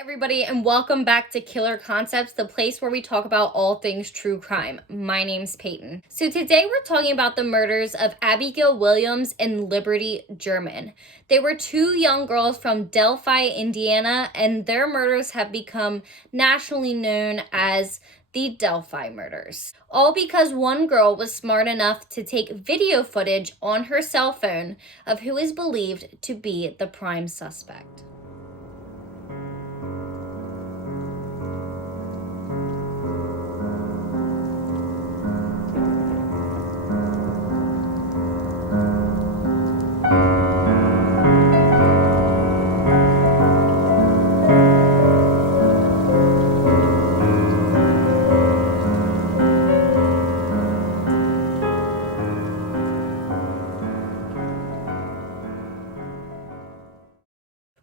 everybody, and welcome back to Killer Concepts, the place where we talk about all things true crime. My name's Peyton. So today we're talking about the murders of Abigail Williams and Libby German. They were two young girls from Delphi, Indiana, and their murders have become nationally known as the Delphi Murders. All because one girl was smart enough to take video footage on her cell phone of who is believed to be the prime suspect.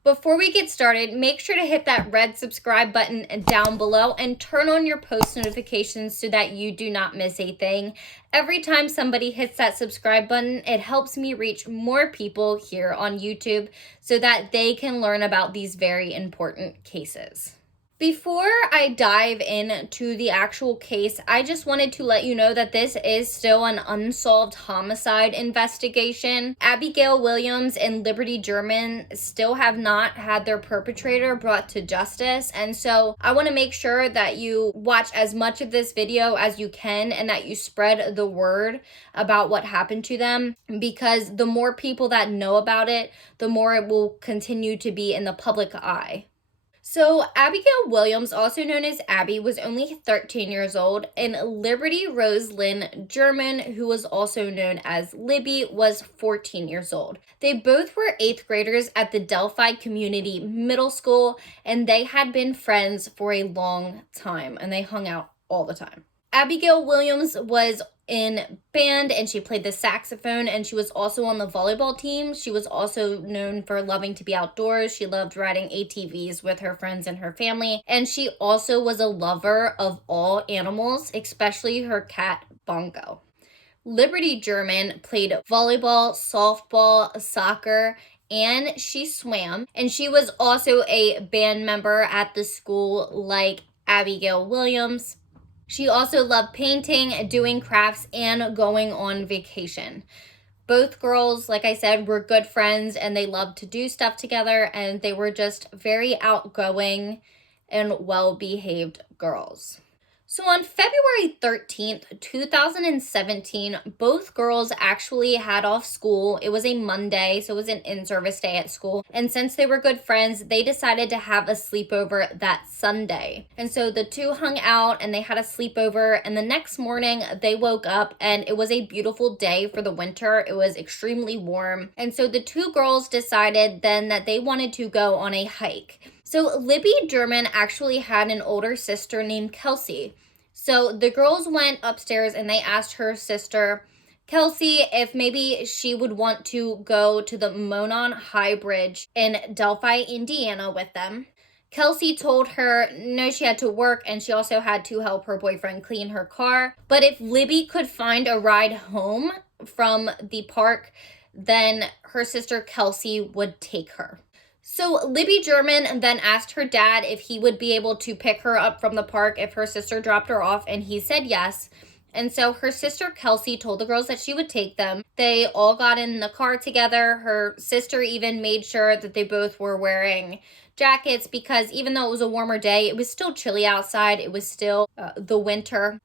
Before we get started, make sure to hit that red subscribe button down below and turn on your post notifications so that you do not miss a thing. Every time somebody hits that subscribe button, it helps me reach more people here on YouTube so that they can learn about these very important cases. Before I dive into the actual case, I just wanted to let you know that this is still an unsolved homicide investigation. Abigail Williams and Libby German still have not had their perpetrator brought to justice, and so I want to make sure that you watch as much of this video as you can and that you spread the word about what happened to them, because the more people that know about it, the more it will continue to be in the public eye. So Abigail Williams, also known as Abby, was only 13 years old, and Libby Roselyn German, who was also known as Libby, was 14 years old. They both were 8th graders at the Delphi Community Middle School, and they had been friends for a long time, and they hung out all the time. Abigail Williams was in band, and she played the saxophone, and she was also on the volleyball team. She was also known for loving to be outdoors. She loved riding ATVs with her friends and her family, and she also was a lover of all animals, especially her cat Bongo. Libby German played volleyball, softball, soccer, and she swam, and she was also a band member at the school like Abigail Williams. She also loved painting, doing crafts, and going on vacation. Both girls, like I said, were good friends, and they loved to do stuff together, and they were just very outgoing and well-behaved girls. So on February 13th, 2017, both girls actually had off school. It was a Monday, so it was an in-service day at school. And since they were good friends, they decided to have a sleepover that Sunday. And so the two hung out and they had a sleepover. And the next morning, they woke up and it was a beautiful day for the winter. It was extremely warm. And so the two girls decided then that they wanted to go on a hike. So Libby German actually had an older sister named Kelsey. So the girls went upstairs and they asked her sister, Kelsey, if maybe she would want to go to the Monon High Bridge in Delphi, Indiana with them. Kelsey told her no, she had to work and she also had to help her boyfriend clean her car. But if Libby could find a ride home from the park, then her sister Kelsey would take her. So Libby German then asked her dad if he would be able to pick her up from the park if her sister dropped her off, and he said yes. And so her sister Kelsey told the girls that she would take them. They all got in the car together. Her sister even made sure that they both were wearing jackets because even though it was a warmer day, it was still chilly outside. It was still the winter.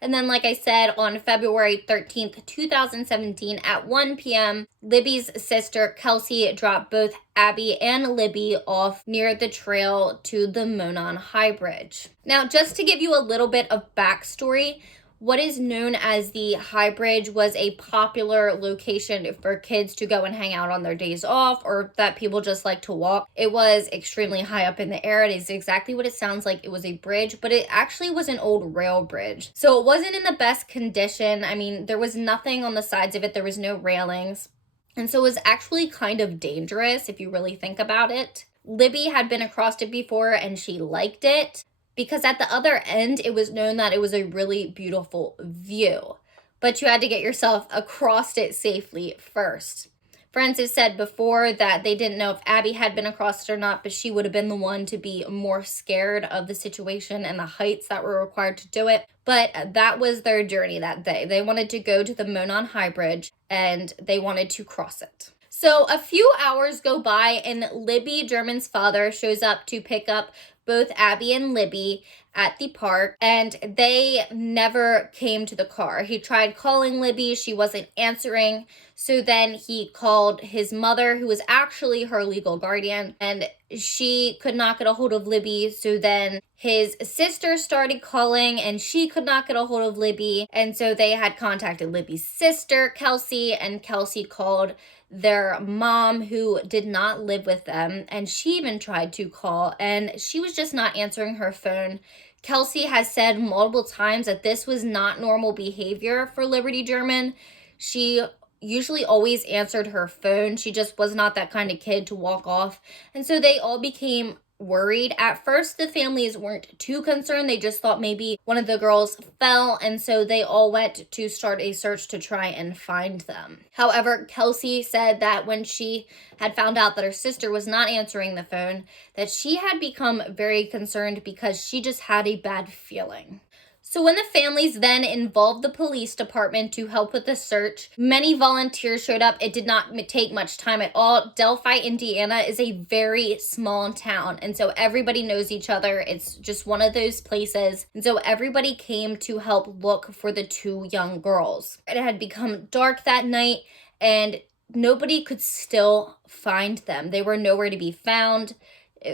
And then, like I said, on February 13th, 2017 at 1 p.m., Libby's sister, Kelsey, dropped both Abby and Libby off near the trail to the Monon High Bridge. Now, just to give you a little bit of backstory, what is known as the High Bridge was a popular location for kids to go and hang out on their days off, or that people just like to walk. It was extremely high up in the air. It is exactly what it sounds like. It was a bridge, but it actually was an old rail bridge. So it wasn't in the best condition. I mean, there was nothing on the sides of it. There was no railings. And so it was actually kind of dangerous if you really think about it. Libby had been across it before and she liked it, because at the other end, it was known that it was a really beautiful view, but you had to get yourself across it safely first. Friends have said before that they didn't know if Abby had been across it or not, but she would have been the one to be more scared of the situation and the heights that were required to do it. But that was their journey that day. They wanted to go to the Monon High Bridge and they wanted to cross it. So a few hours go by and Libby German's father shows up to pick up both Abby and Libby at the park, and they never came to the car. He tried calling Libby, she wasn't answering, so then he called his mother, who was actually her legal guardian, and she could not get a hold of Libby, so then his sister started calling, and she could not get a hold of Libby, and so they had contacted Libby's sister, Kelsey, and Kelsey called their mom, who did not live with them, and she even tried to call, and she was just not answering her phone. Kelsey has said multiple times that this was not normal behavior for Libby German. She usually always answered her phone. She just was not that kind of kid to walk off. And so they all became worried. At first, the families weren't too concerned. They just thought maybe one of the girls fell, and so they all went to start a search to try and find them. However, Kelsey said that when she had found out that her sister was not answering the phone, that she had become very concerned because she just had a bad feeling. So when the families then involved the police department to help with the search, many volunteers showed up. It did not take much time at all. Delphi, Indiana is a very small town, and so everybody knows each other. It's just one of those places. And so everybody came to help look for the two young girls. It had become dark that night, and nobody could still find them. They were nowhere to be found.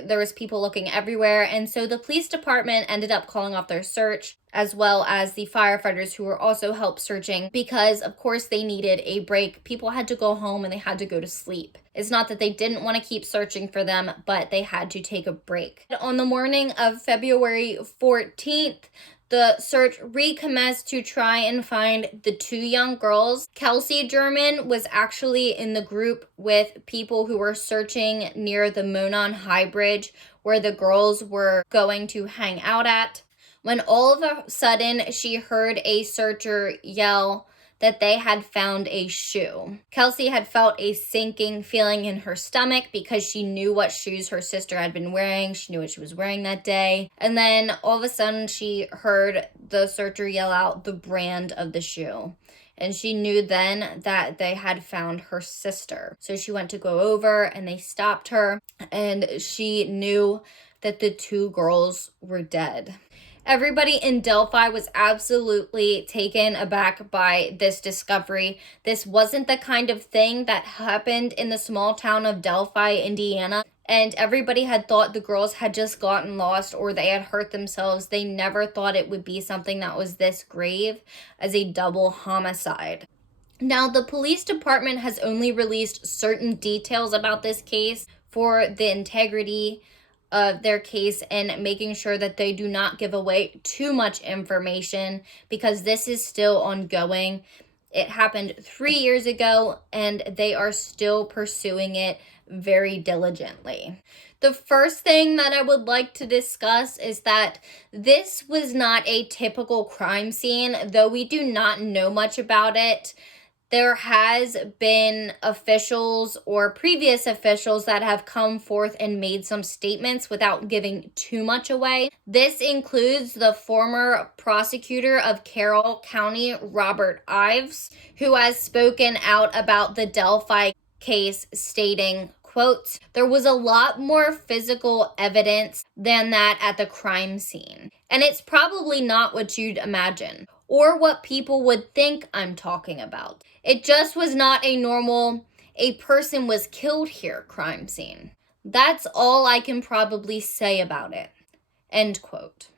There was people looking everywhere, and so the police department ended up calling off their search, as well as the firefighters who were also help searching, because of course they needed a break. People had to go home and they had to go to sleep. It's not that they didn't want to keep searching for them, but they had to take a break. On the morning of February 14th, the search recommenced to try and find the two young girls. Kelsey German was actually in the group with people who were searching near the Monon High Bridge, where the girls were going to hang out at, when all of a sudden she heard a searcher yell that they had found a shoe. Kelsey had felt a sinking feeling in her stomach because she knew what shoes her sister had been wearing. She knew what she was wearing that day. And then all of a sudden she heard the searcher yell out the brand of the shoe. And she knew then that they had found her sister. So she went to go over and they stopped her, and she knew that the two girls were dead. Everybody in Delphi was absolutely taken aback by this discovery. This wasn't the kind of thing that happened in the small town of Delphi, Indiana. And everybody had thought the girls had just gotten lost or they had hurt themselves. They never thought it would be something that was this grave as a double homicide. Now, the police department has only released certain details about this case for the integrity of their case and making sure that they do not give away too much information, because this is still ongoing. It happened 3 years ago and they are still pursuing it very diligently. The first thing that I would like to discuss is that this was not a typical crime scene, though we do not know much about it. There has been officials or previous officials that have come forth and made some statements without giving too much away. This includes the former prosecutor of Carroll County, Robert Ives, who has spoken out about the Delphi case, stating, quote, "There was a lot more physical evidence than that at the crime scene. And it's probably not what you'd imagine or what people would think I'm talking about. It just was not a normal, a person was killed here crime scene. That's all I can probably say about it." End quote.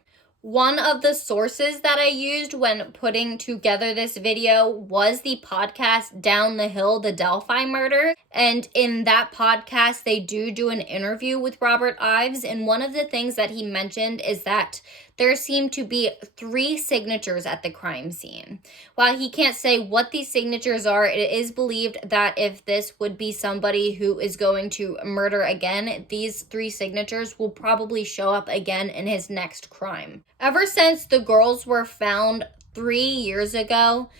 One of the sources that I used when putting together this video was the podcast Down the Hill, the Delphi Murders. And in that podcast, they do an interview with Robert Ives. And one of the things that he mentioned is that there seemed to be 3 signatures at the crime scene. While he can't say what these signatures are, it is believed that if this would be somebody who is going to murder again, these 3 signatures will probably show up again in his next crime. Ever since the girls were found 3 years ago,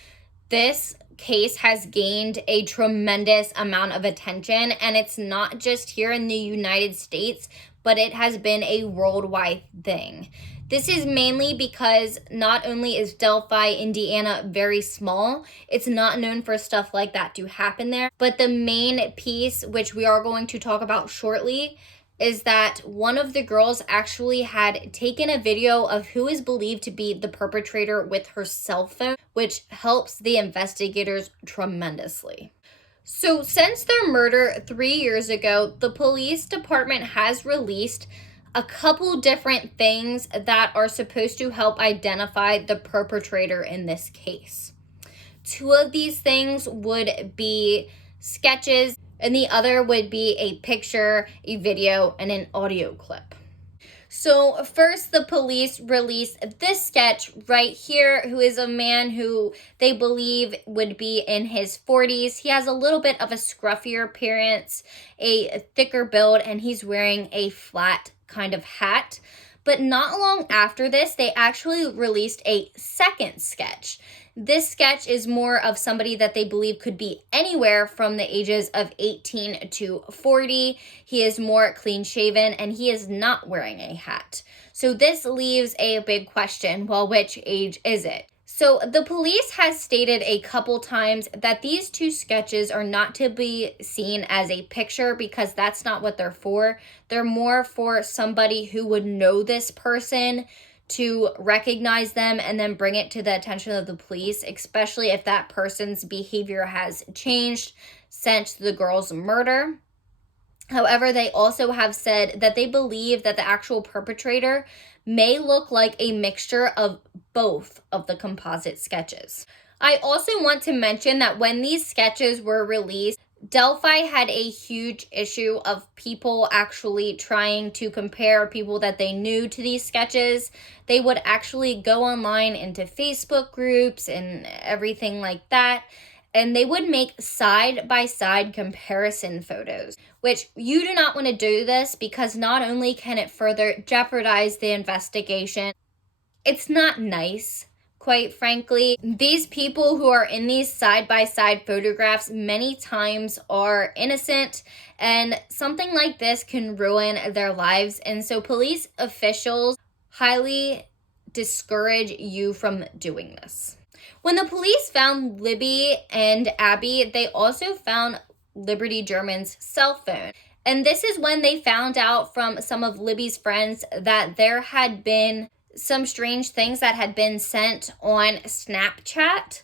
this case has gained a tremendous amount of attention, and it's not just here in the United States, but it has been a worldwide thing. This is mainly because not only is Delphi, Indiana very small, it's not known for stuff like that to happen there, but the main piece, which we are going to talk about shortly, is that one of the girls actually had taken a video of who is believed to be the perpetrator with her cell phone, which helps the investigators tremendously. So since their murder 3 years ago, the police department has released a couple different things that are supposed to help identify the perpetrator in this case. 2 of these things would be sketches, and the other would be a picture, a video, and an audio clip. So first, the police released this sketch right here, who is a man who they believe would be in his 40s. He has a little bit of a scruffier appearance, a thicker build, and he's wearing a flat kind of hat. But not long after this, they actually released a second sketch. This sketch is more of somebody that they believe could be anywhere from the ages of 18 to 40. He is more clean shaven and he is not wearing a hat. So this leaves a big question. Well, which age is it? So the police has stated a couple times that these 2 sketches are not to be seen as a picture because that's not what they're for. They're more for somebody who would know this person to recognize them and then bring it to the attention of the police, especially if that person's behavior has changed since the girl's murder. However, they also have said that they believe that the actual perpetrator may look like a mixture of both of the composite sketches. I also want to mention that when these sketches were released, Delphi had a huge issue of people actually trying to compare people that they knew to these sketches. They would actually go online into Facebook groups and everything like that, and they would make side-by-side comparison photos, which you do not want to do this because not only can it further jeopardize the investigation, it's not nice. Quite frankly, these people who are in these side-by-side photographs many times are innocent, and something like this can ruin their lives. And so police officials highly discourage you from doing this. When the police found Libby and Abby, they also found Libby German's cell phone. And this is when they found out from some of Libby's friends that there had been some strange things that had been sent on Snapchat.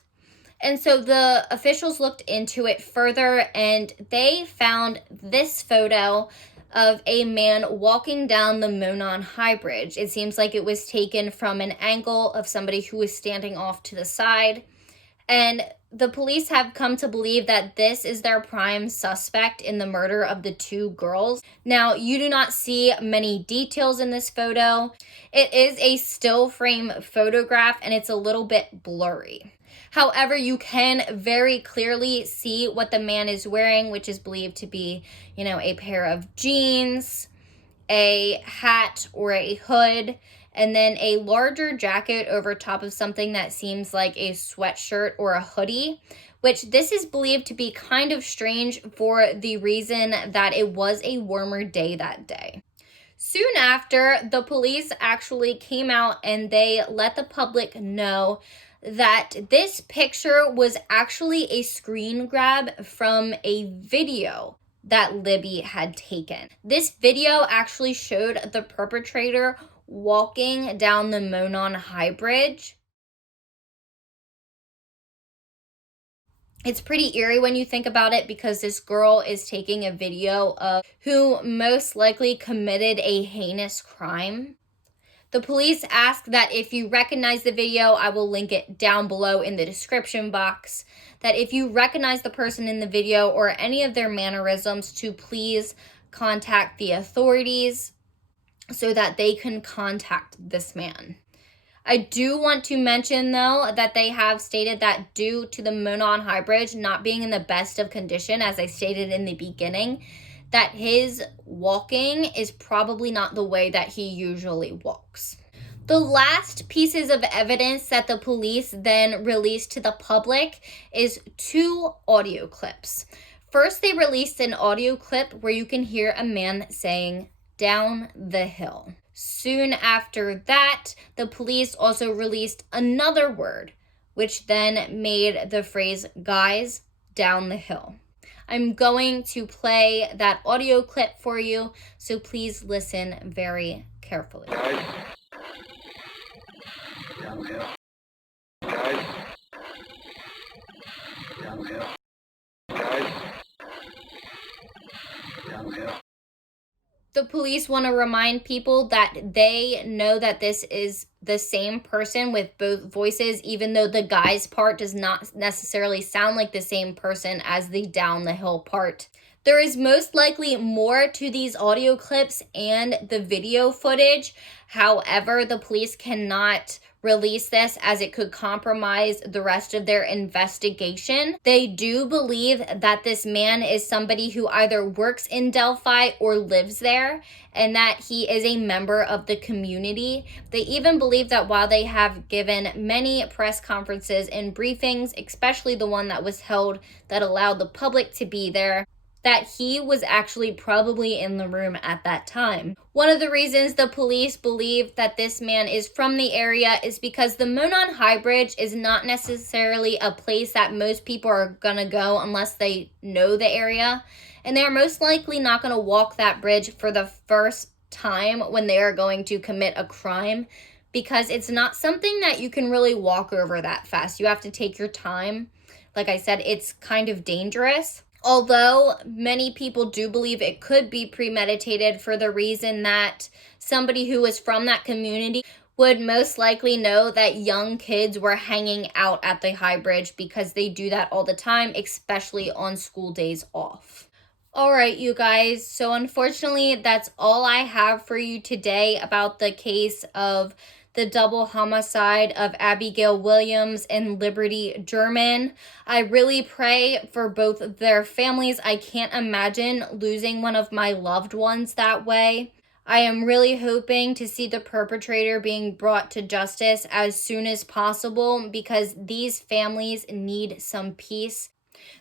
And so the officials looked into it further and they found this photo of a man walking down the Monon High Bridge. It seems like it was taken from an angle of somebody who was standing off to the side. And the police have come to believe that this is their prime suspect in the murder of the 2 girls. Now, you do not see many details in this photo. It is a still frame photograph and it's a little bit blurry. However, you can very clearly see what the man is wearing, which is believed to be, a pair of jeans, a hat or a hood, and then a larger jacket over top of something that seems like a sweatshirt or a hoodie, which this is believed to be kind of strange for the reason that it was a warmer day that day. Soon after, the police actually came out and they let the public know that this picture was actually a screen grab from a video that Libby had taken. This video actually showed the perpetrator walking down the Monon High Bridge. It's pretty eerie when you think about it because this girl is taking a video of who most likely committed a heinous crime. The police ask that if you recognize the video, I will link it down below in the description box, that if you recognize the person in the video or any of their mannerisms to please contact the authorities so that they can contact this man. I do want to mention, though, that they have stated that due to the Monon High Bridge not being in the best of condition, as I stated in the beginning, that his walking is probably not the way that he usually walks. The last pieces of evidence that the police then released to the public is 2 audio clips. First, they released an audio clip where you can hear a man saying, "down the hill." Soon after that, the police also released another word, which then made the phrase, "guys, down the hill." I'm going to play that audio clip for you, so please listen very carefully. Guys, down the hill. Guys, down the hill. Guys, down the hill. The police want to remind people that they know that this is the same person with both voices, even though the guy's part does not necessarily sound like the same person as the down the hill part. There is most likely more to these audio clips and the video footage. However, the police cannot release this as it could compromise the rest of their investigation. They do believe that this man is somebody who either works in Delphi or lives there, and that he is a member of the community. They even believe that while they have given many press conferences and briefings, especially the one that was held that allowed the public to be there, that he was actually probably in the room at that time. One of the reasons the police believe that this man is from the area is because the Monon High Bridge is not necessarily a place that most people are gonna go unless they know the area. And they are most likely not gonna walk that bridge for the first time when they are going to commit a crime, because it's not something that you can really walk over that fast. You have to take your time. Like I said, it's kind of dangerous. Although many people do believe it could be premeditated for the reason that somebody who was from that community would most likely know that young kids were hanging out at the High Bridge, because they do that all the time, especially on school days off. All right, you guys. So unfortunately, that's all I have for you today about the case of the double homicide of Abigail Williams and Libby German. I really pray for both of their families. I can't imagine losing one of my loved ones that way. I am really hoping to see the perpetrator being brought to justice as soon as possible, because these families need some peace.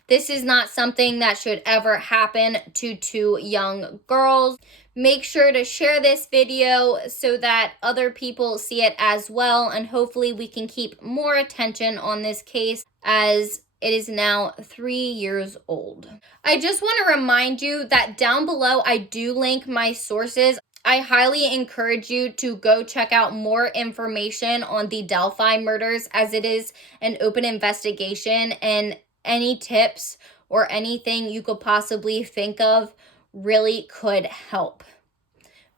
This is not something that should ever happen to 2 young girls. Make sure to share this video so that other people see it as well, and hopefully we can keep more attention on this case as it is now 3 years old. I just want to remind you that down below I do link my sources. I highly encourage you to go check out more information on the Delphi murders, as it is an open investigation, and any tips or anything you could possibly think of really could help.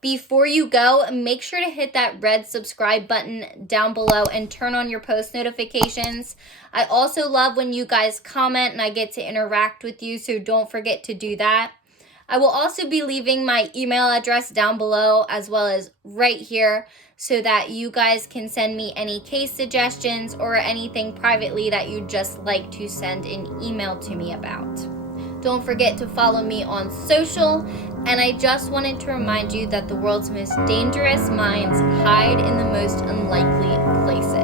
Before you go, make sure to hit that red subscribe button down below and turn on your post notifications. I also love when you guys comment and I get to interact with you, so don't forget to do that. I will also be leaving my email address down below as well as right here, so that you guys can send me any case suggestions or anything privately that you'd just like to send an email to me about. Don't forget to follow me on social, and I just wanted to remind you that the world's most dangerous minds hide in the most unlikely places.